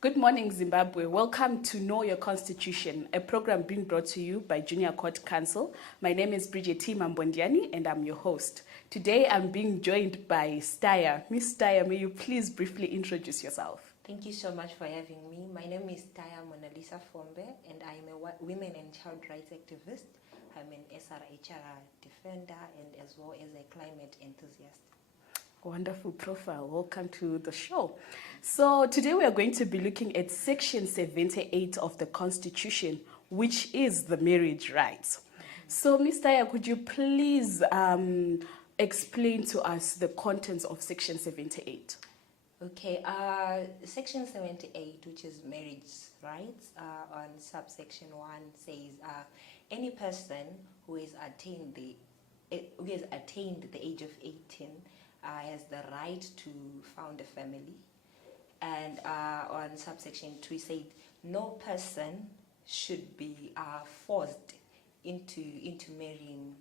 Good morning, Zimbabwe. Welcome to Know Your Constitution, a program being brought to you by Junior Court Counsel. My name is Bridget T. Mambondiani, and I'm your host. Today, I'm being joined by Staya. Miss Staya, may you please briefly introduce yourself? Thank you so much for having me. My name is Taya Mona Lisa Fombe, and I'm a women and child rights activist. I'm an SRHR defender and as well as a climate enthusiast. Wonderful profile. Welcome to the show. So today we are going to be looking at Section 78 of the Constitution, which is the marriage rights. So, Ms. Taya, could you please explain to us the contents of Section 78? Okay, Section 78, which is marriage rights, on subsection 1 says any person who has attained the age of 18 has the right to found a family. And on subsection 2 it said no person should be forced into marrying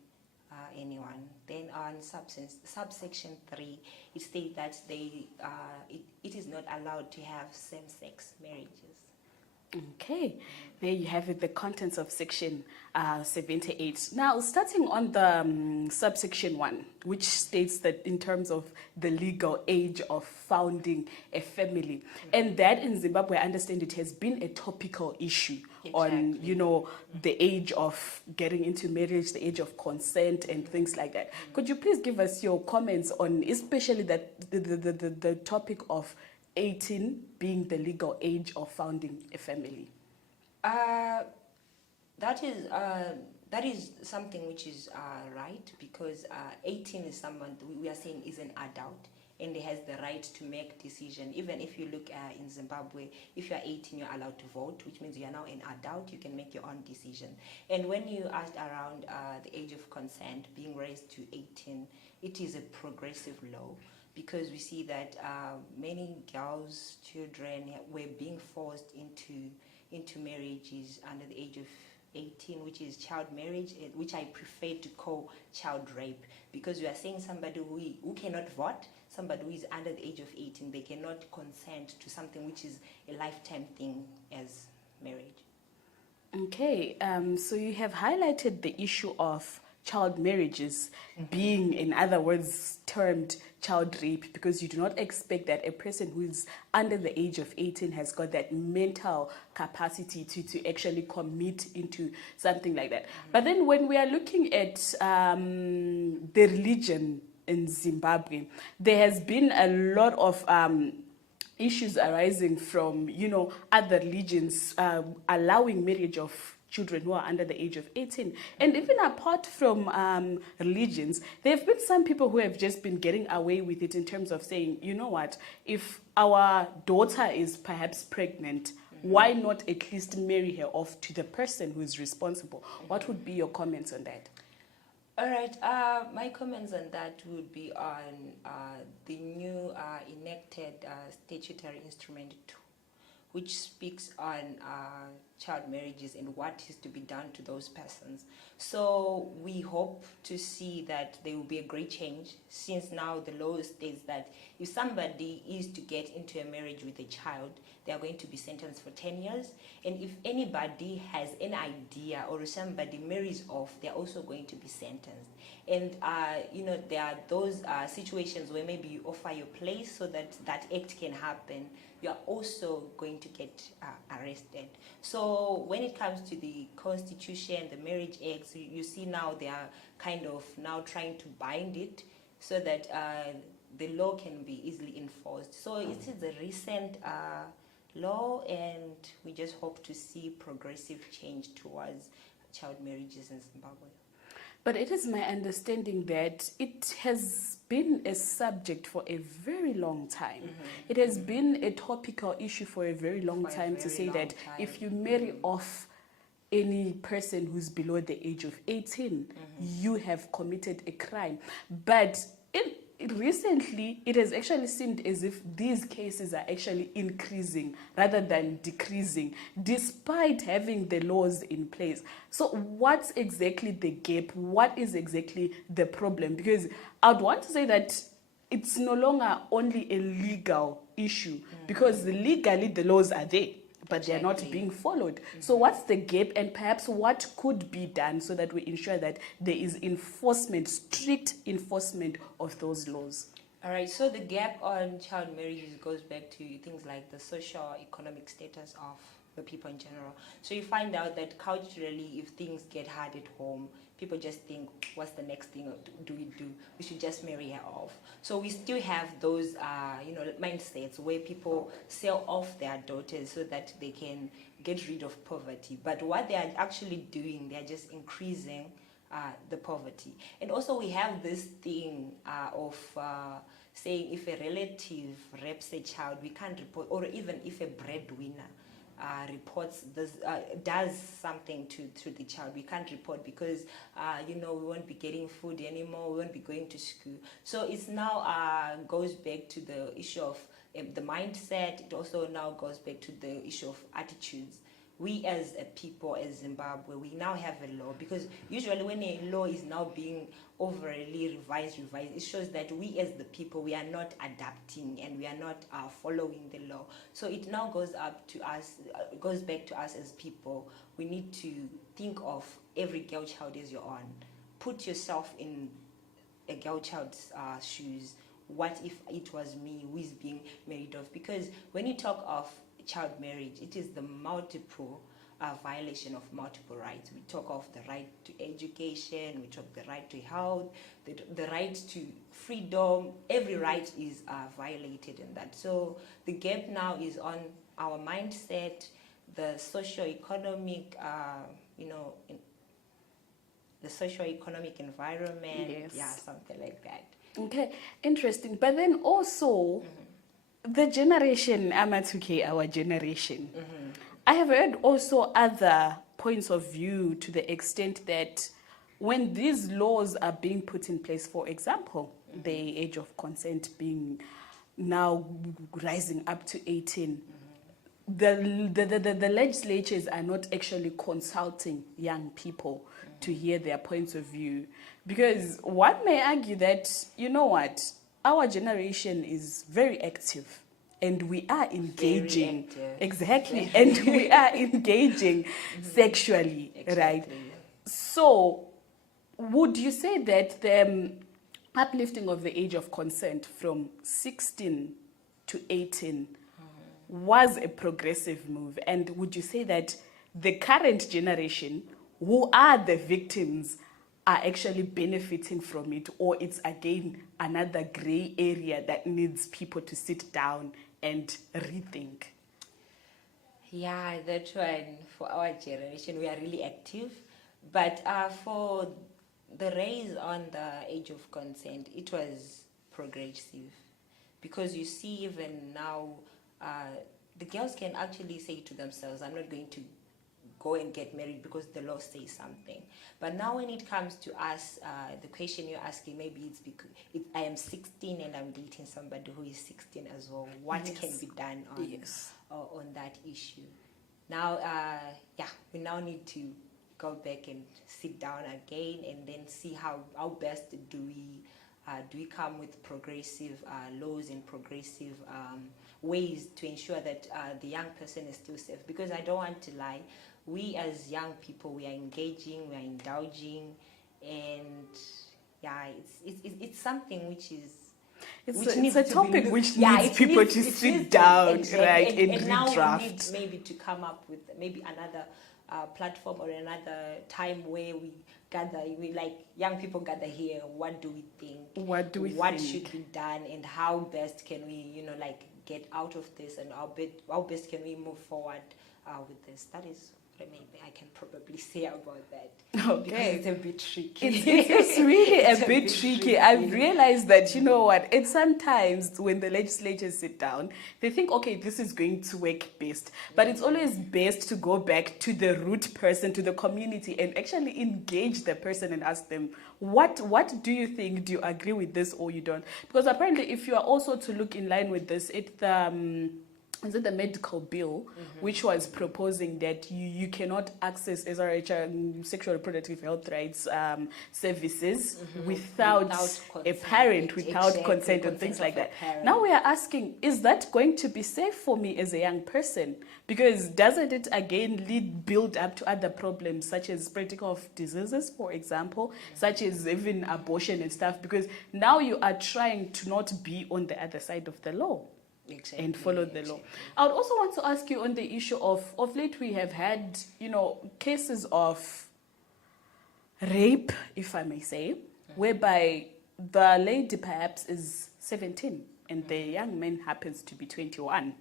anyone. Then on subsection 3 it states that it is not allowed to have same-sex marriages. Okay, there you have it, the contents of Section 78. Now, starting on the subsection 1, which states that in terms of the legal age of founding a family, and that in Zimbabwe, I understand it has been a topical issue. Exactly. On, the age of getting into marriage, the age of consent and things like that. Could you please give us your comments on especially that the topic of 18 being the legal age of founding a family? That is something which is right, because 18 is someone we are saying is an adult and they has the right to make decision. Even if you look in Zimbabwe, if you are 18, you're allowed to vote, which means you are now an adult, you can make your own decision. And when you asked around the age of consent being raised to 18, it is a progressive law, because we see that many girls, children were being forced into marriages under the age of 18, which is child marriage, which I prefer to call child rape, because we are saying somebody who cannot vote, somebody who is under the age of 18, they cannot consent to something which is a lifetime thing as marriage. Okay, so you have highlighted the issue of child marriages being, in other words, termed child rape, because you do not expect that a person who is under the age of 18 has got that mental capacity to actually commit into something like that. But then when we are looking at the religion in Zimbabwe, there has been a lot of issues arising from, other religions allowing marriage of children who are under the age of 18. And even apart from religions, there have been some people who have just been getting away with it in terms of saying, you know what, if our daughter is perhaps pregnant, why not at least marry her off to the person who is responsible? What would be your comments on that? All right, my comments on that would be on the new enacted statutory instrument 2, which speaks on child marriages and what is to be done to those persons. So we hope to see that there will be a great change, since now the law states that if somebody is to get into a marriage with a child, they are going to be sentenced for 10 years. And if anybody has an idea or somebody marries off, they're also going to be sentenced. And, there are those situations where maybe you offer your place so that that act can happen. You are also going to get arrested. So when it comes to the Constitution, the Marriage Acts, you see now they are kind of now trying to bind it so that the law can be easily enforced. So it is a recent law, and we just hope to see progressive change towards child marriages in Zimbabwe. But it is my understanding that it has been a subject for a very long time. It has been a topical issue for a very long time to say that if you marry off any person who's below the age of 18, you have committed a crime. But recently it has actually seemed as if these cases are actually increasing rather than decreasing, despite having the laws in place. So what's exactly the gap? What is exactly the problem? Because I'd want to say that it's no longer only a legal issue, because legally the laws are there, but they are not Exactly. being followed. So what's the gap, and perhaps what could be done so that we ensure that there is enforcement, strict enforcement of those laws? All right, so the gap on child marriages goes back to things like the social economic status of the people in general. So you find out that culturally, if things get hard at home, people just think, what's the next thing do we do? We should just marry her off. So we still have those, mindsets where people sell off their daughters so that they can get rid of poverty. But what they are actually doing, they are just increasing the poverty. And also we have this thing of saying if a relative rapes a child, we can't report, or even if a breadwinner reports this, does something to the child, we can't report because we won't be getting food anymore, we won't be going to school. So it's now goes back to the issue of the mindset. It also now goes back to the issue of attitudes. We as a people, as Zimbabwe, we now have a law, because usually when a law is now being overly revised, it shows that we as the people, we are not adapting and we are not following the law. So it now goes up to us, goes back to us as people. We need to think of every girl child as your own. Put yourself in a girl child's shoes. What if it was me who is being married off? Because when you talk of child marriage, it is the multiple violation of multiple rights. We talk of the right to education, we talk the right to health, the right to freedom. Every right is violated in that. So the gap now is on our mindset, the socio-economic, the socio-economic environment. Yes. Yeah, something like that. Okay, interesting. But then also, the generation, Amatuke, our generation, I have heard also other points of view, to the extent that when these laws are being put in place, for example, the age of consent being now rising up to 18, the legislatures are not actually consulting young people to hear their points of view. Because one may argue that, you know what, our generation is very active and we are engaging. Exactly. And we are engaging sexually, Exactly. right? So would you say that the uplifting of the age of consent from 16 to 18 was a progressive move? And would you say that the current generation, who are the victims, are actually benefiting from it, or it's again another gray area that needs people to sit down and rethink? Yeah, that one, for our generation, we are really active. But for the raise on the age of consent, it was progressive. Because you see, even now, the girls can actually say to themselves, I'm not going to go and get married because the law says something. But now when it comes to us, the question you're asking, maybe it's because if I am 16 and I'm dating somebody who is 16 as well, what Yes. can be done on, Yes. on that issue? Now, we now need to go back and sit down again and then see how best do we come with progressive laws and progressive ways to ensure that the young person is still safe. Because I don't want to lie, we as young people, we are engaging, we are indulging, and yeah, it's something which is It's a topic which needs people to sit down, right, and now redraft. we need maybe to come up with maybe another platform or another time where we gather, we like young people gather here. What do we think? What do we What think? should be done, and how best can we, get out of this, and how best can we move forward with this? That is maybe I can probably say about that. Okay. Because it's a bit tricky. It's really It's a bit tricky. I've realized that, you know what, it's sometimes when the legislators sit down, they think, okay, this is going to work best. But it's always best to go back to the root person, to the community, and actually engage the person and ask them, what do you think? Do you agree with this or you don't? Because apparently, if you are also to look in line with this, is it the medical bill, which was proposing that you cannot access SRH, sexual reproductive health rights services without a parent, without consent and things like that. Now we are asking, is that going to be safe for me as a young person? Because doesn't it again build up to other problems such as spreading of diseases, for example, such as even abortion and stuff? Because now you are trying to not be on the other side of the law. Exactly, and follow the law. I would also want to ask you on the issue of late we have had, you know, cases of rape, if I may say, whereby the lady perhaps is 17 and the young man happens to be 21.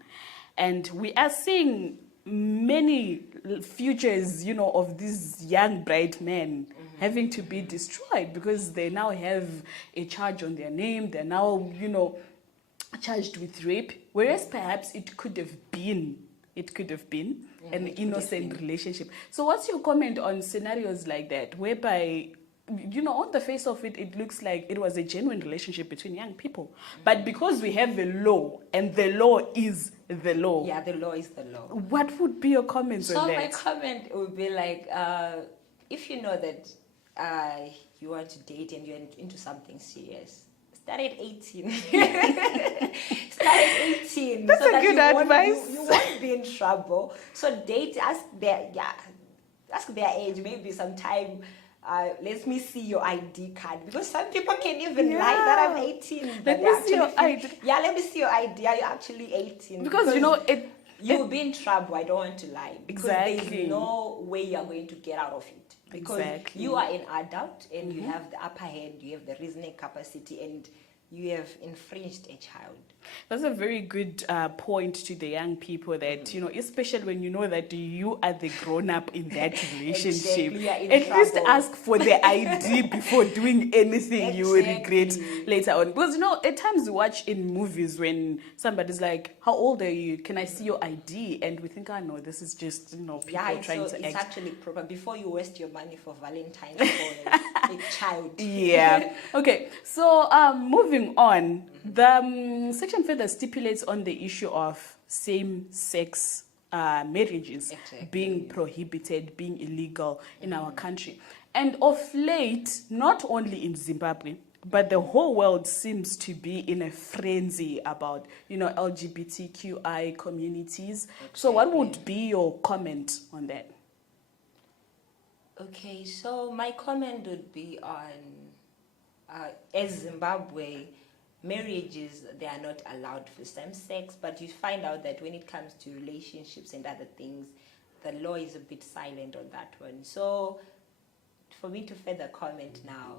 And we are seeing many futures, you know, of these young bright men having to be destroyed because they now have a charge on their name. They're now, you know, charged with rape, whereas perhaps it could have been an innocent relationship. So what's your comment on scenarios like that, whereby, you know, on the face of it, it looks like it was a genuine relationship between young people. But because we have a law, and the law is the law. Yeah, the law is the law. What would be your comments on that? So my comment would be like, if you know that you want to date and you're into something serious, start at 18. Start at 18. That's so a good advice. You won't be in trouble. So date, ask their age, maybe sometime. Let me see your ID card, because some people can even lie that I'm 18. Let me see your ID. Yeah, let me see your ID. Are you actually 18? Because you know you will be in trouble. I don't want to lie. Because exactly. there's no way you are going to get out of it. Because you are an adult and you have the upper hand, you have the reasoning capacity, and you have infringed a child. That's a very good point to the young people that, you know, especially when you know that you are the grown-up in that relationship. At least ask for the ID before doing anything you will regret later on. Because, you know, at times we watch in movies when somebody's like, how old are you? Can I see your ID? And we think, oh, no, this is just, you know, people trying to act. It's actually proper. Before you waste your money for Valentine's for a child. Yeah. Okay. So, moving on, the section further stipulates on the issue of same-sex marriages being prohibited, being illegal in our country. And of late, not only in Zimbabwe, but the whole world seems to be in a frenzy about, you know, LGBTQI communities. So what would be your comment on that? Okay, so my comment would be on, as Zimbabwe, marriages, they are not allowed for same sex, but you find out that when it comes to relationships and other things, the law is a bit silent on that one. So for me to further comment now,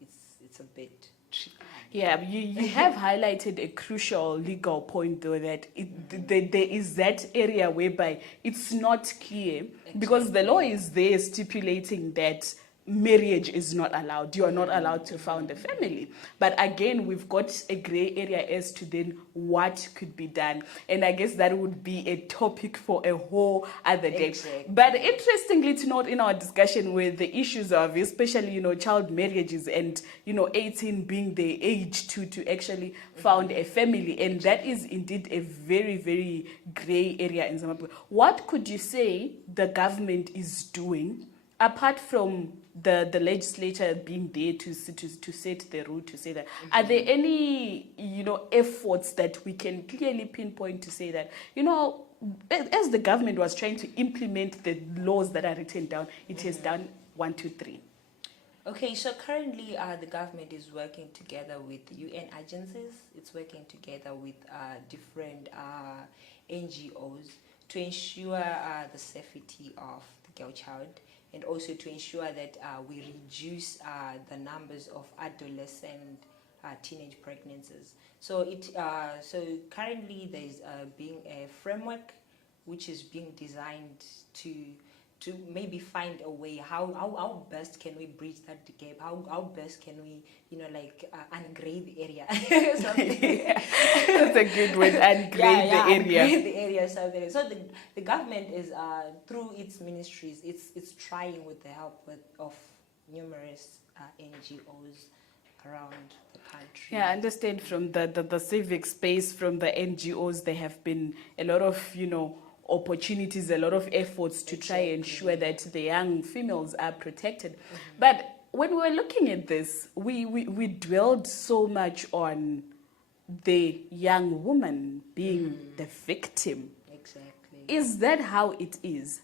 it's a bit tricky. Yeah, you have highlighted a crucial legal point, though, that there is that area whereby it's not clear, because the law is there stipulating that marriage is not allowed. You are not allowed to found a family. But again, we've got a gray area as to then what could be done. And I guess that would be a topic for a whole other day. But interestingly to note in our discussion with the issues of especially, you know, child marriages and, you know, 18 being the age to actually found a family. And that is indeed a very, very gray area in Zimbabwe. What could you say the government is doing apart from the legislature being there to set the route, to say that, are there any, you know, efforts that we can clearly pinpoint to say that, you know, as the government was trying to implement the laws that are written down, it has done 1, 2, 3? Okay, so currently the government is working together with UN agencies. It's working together with different NGOs to ensure the safety of the girl child, and also to ensure that we reduce the numbers of adolescent teenage pregnancies. So so currently there is being a framework which is being designed to to maybe find a way how best can we bridge that gap, how best can we ungrade the area. That's a good word, ungrade the area. Ungrade the area, something. So the government is through its ministries, it's trying with the help of numerous NGOs around the country. Yeah, I understand from the civic space, from the NGOs, there have been a lot of, opportunities, a lot of efforts to try and ensure that the young females are protected. Mm-hmm. But when we were looking at this, we dwelled so much on the young woman being the victim. Exactly. Is that how it is?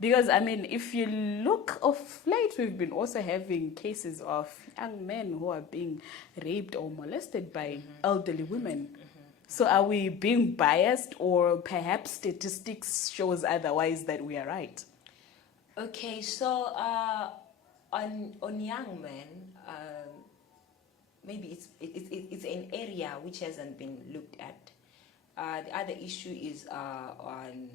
Because, if you look of late, we've been also having cases of young men who are being raped or molested by elderly women. Mm-hmm. So are we being biased, or perhaps statistics shows otherwise that we are right? Okay, so on young men, maybe it's an area which hasn't been looked at. The other issue is on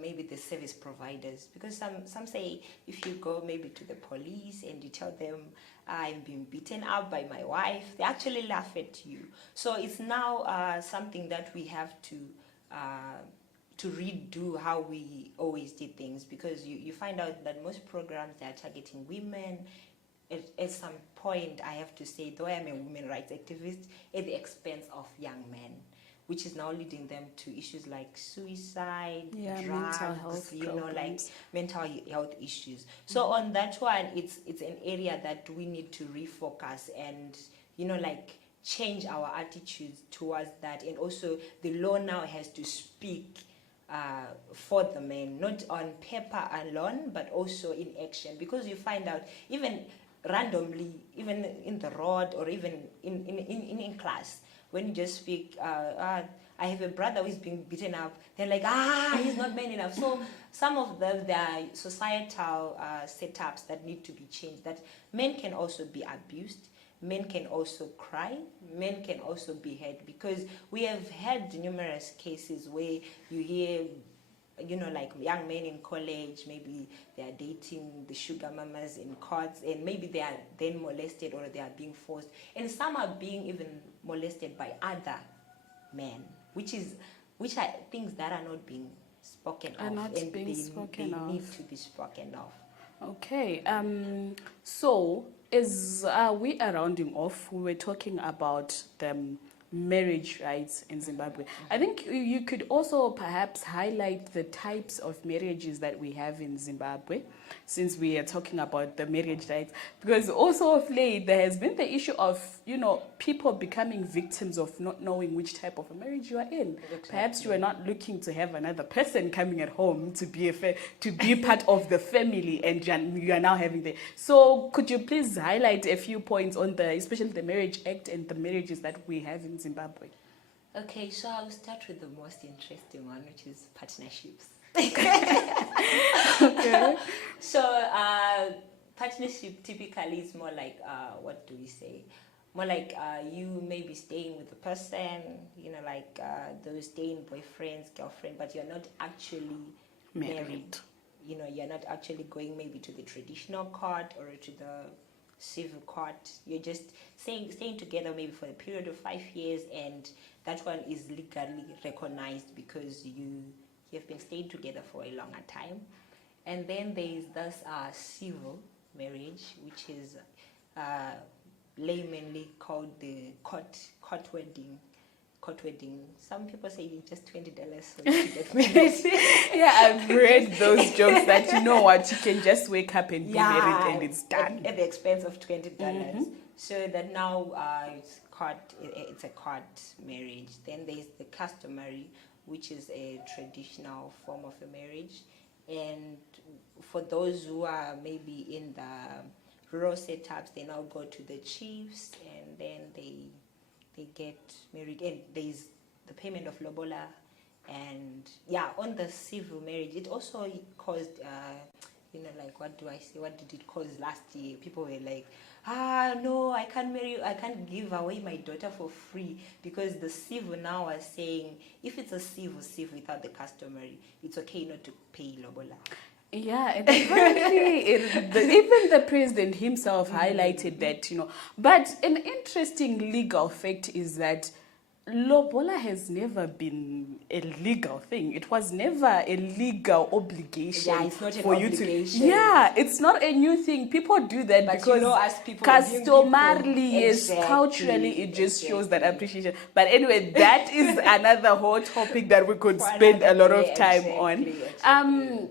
maybe the service providers, because some say if you go maybe to the police and you tell them I'm being beaten up by my wife, they actually laugh at you. So it's now something that we have to redo how we always did things, because you find out that most programs that are targeting women, at some point, I have to say, though I am a women rights activist, at the expense of young men, which is now leading them to issues like suicide, drugs, mental health problems. Mental health issues. So on that one, it's an area that we need to refocus and, change our attitudes towards that. And also the law now has to speak for the men, not on paper alone, but also in action. Because you find out, even randomly, even in the road or even in class, when you just speak, I have a brother who is being beaten up, they're like, he's not man enough. So some of them, there are societal setups that need to be changed, that men can also be abused, men can also cry, men can also be hurt, because we have had numerous cases where you hear, like young men in college, maybe they are dating the sugar mamas in courts, and maybe they are then molested or they are being forced. And some are being even molested by other men, which are things that are not being spoken of. And they need to be spoken of. Okay, so as we are rounding off, we were talking about the marriage rights in Zimbabwe. I think you could also perhaps highlight the types of marriages that we have in Zimbabwe, since we are talking about the marriage rights, because also of late there has been the issue of people becoming victims of not knowing which type of a marriage you are in. Exactly. Perhaps you are not looking to have another person coming at home to be part of the family, and you are now having so could you please highlight a few points on especially the Marriage Act and the marriages that we have in Zimbabwe? Okay, so I'll start with the most interesting one, which is partnerships. Okay. So partnership typically is more like, what do we say? More like you may be staying with a person, those staying boyfriends, girlfriend, but you're not actually married. You're not actually going maybe to the traditional court or to the civil court. You're just staying together maybe for a period of 5 years, and that one is legally recognized because you have been staying together for a longer time. And then there is this civil marriage, which is laymanly called the court wedding. Some people say it's just $20 so you get married. Yeah, I've read those jokes that you can just wake up and be married and it's done at the expense of $20. Mm-hmm. So that now it's a court marriage. Then there's the customary, which is a traditional form of a marriage, and for those who are maybe in the rural setups, they now go to the chiefs, and then they get married, and there's the payment of lobola. And on the civil marriage, it also caused what do I say, what did it cause last year? People were like, no, I can't marry you, I can't give away my daughter for free, because the civil now are saying if it's a civil without the customary, it's okay not to pay lobola. Yeah, and apparently even the president himself highlighted that, But an interesting legal fact is that lobola has never been a legal thing. It was never a legal obligation. Yeah, it's not an for obligation. you to. Yeah, it's not a new thing. People do that But because as people, customarily, yes, exactly, culturally, it just shows that appreciation. But anyway, that is another whole topic that we could spend a lot of time on.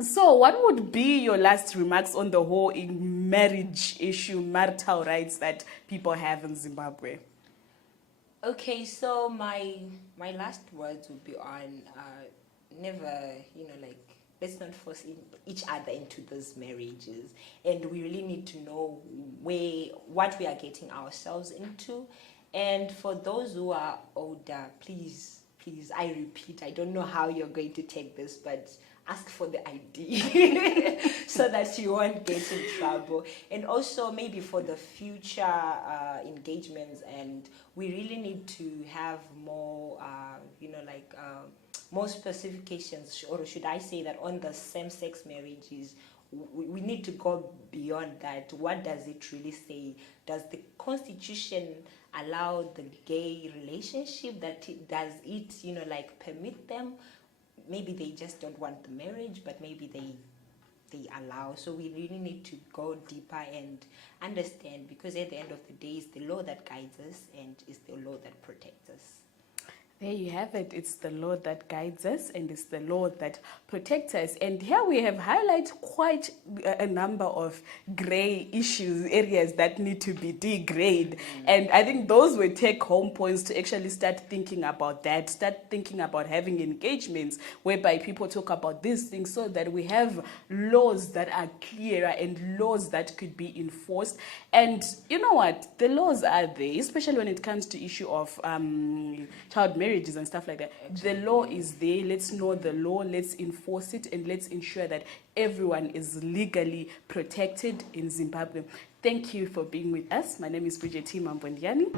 So, what would be your last remarks on the whole marriage issue, marital rights that people have in Zimbabwe? Okay, so my last words would be on never, let's not force each other into those marriages, and we really need to know what we are getting ourselves into. And for those who are older, please, I repeat, I don't know how you're going to take this, but ask for the ID so that you won't get in trouble. And also maybe for the future engagements, and we really need to have more, more specifications, or should I say that on the same-sex marriages, we need to go beyond that. What does it really say? Does the Constitution allow the gay relationship? Does it, permit them? Maybe they just don't want the marriage, but maybe they allow. So we really need to go deeper and understand, because at the end of the day, it's the law that guides us and it's the law that protects us. There you have it. It's the law that guides us and it's the law that protects us. And here we have highlighted quite a number of grey issues, areas that need to be degrayed. And I think those were take-home points to actually start thinking about that, start thinking about having engagements whereby people talk about these things, so that we have laws that are clearer and laws that could be enforced. And you know what? The laws are there, especially when it comes to issue of child marriages and stuff like that. Exactly. The law is there. Let's know the law. Let's enforce it, and let's ensure that everyone is legally protected in Zimbabwe. Thank you for being with us. My name is Bridget Mambondiani.